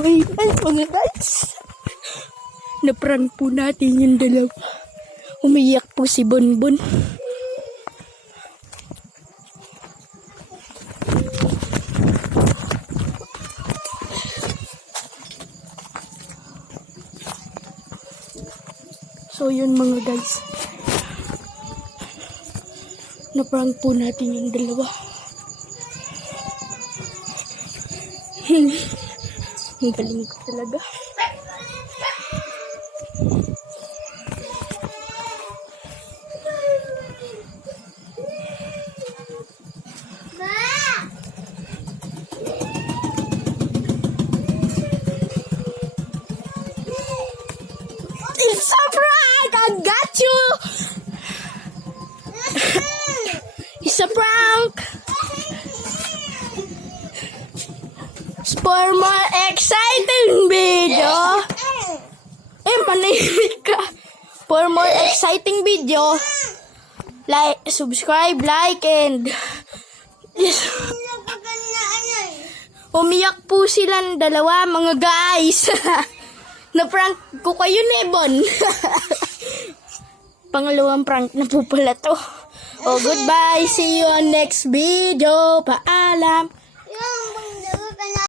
my God, mga guys. Naprank po natin yung dalawa. Umiyak po si Bonbon. So yun mga guys. Naprank po natin yung dalawa. Ang galing ko talaga. It's a prank! I got you! It's a prank! For more exciting video, panahimik ka. For more exciting video, like, subscribe, like, and yes. Umiyak po silang dalawa, mga guys. Na-prank ko kayo, Nebon. Pangalawang prank na po pala to. Oh, goodbye. See you on next video. Paalam.